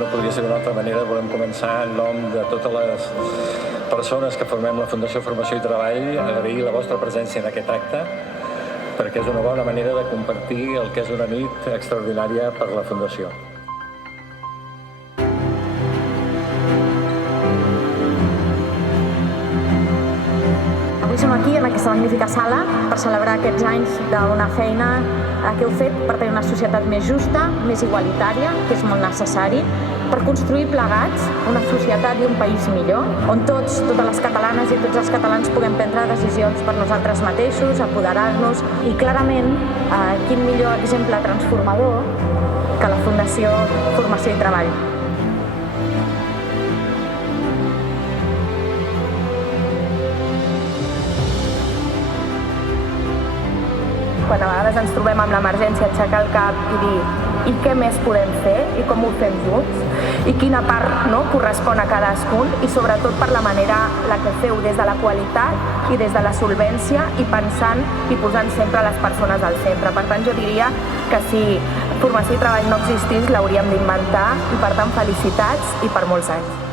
no podria ser d'una altra manera. Volem començar en nom de totes les persones que formem la Fundació Formació i Treball a agrair la vostra presència en aquest acte, perquè és una bona manera de compartir el que és una nit extraordinària per la Fundació. Avui som aquí, en aquesta magnífica sala, per celebrar aquests anys d'una feina que heu fet per tenir una societat més justa, més igualitària, que és molt necessari, per construir plegats una societat i un país millor, on tots, totes les catalanes i tots els catalans puguem prendre decisions per nosaltres mateixos, apoderar-nos, i clarament, quin millor exemple transformador que la Fundació Formació i Treball. Quan a vegades ens trobem amb l'emergència, aixecar el cap i dir i què més podem fer i com ho fem junts i quina part correspon a cadascun, i sobretot per la manera la que feu des de la qualitat i des de la solvència i pensant i posant sempre les persones al centre. Per tant, jo diria que si Formació i Treball no existís l'hauríem d'inventar, i per tant felicitats i per molts anys.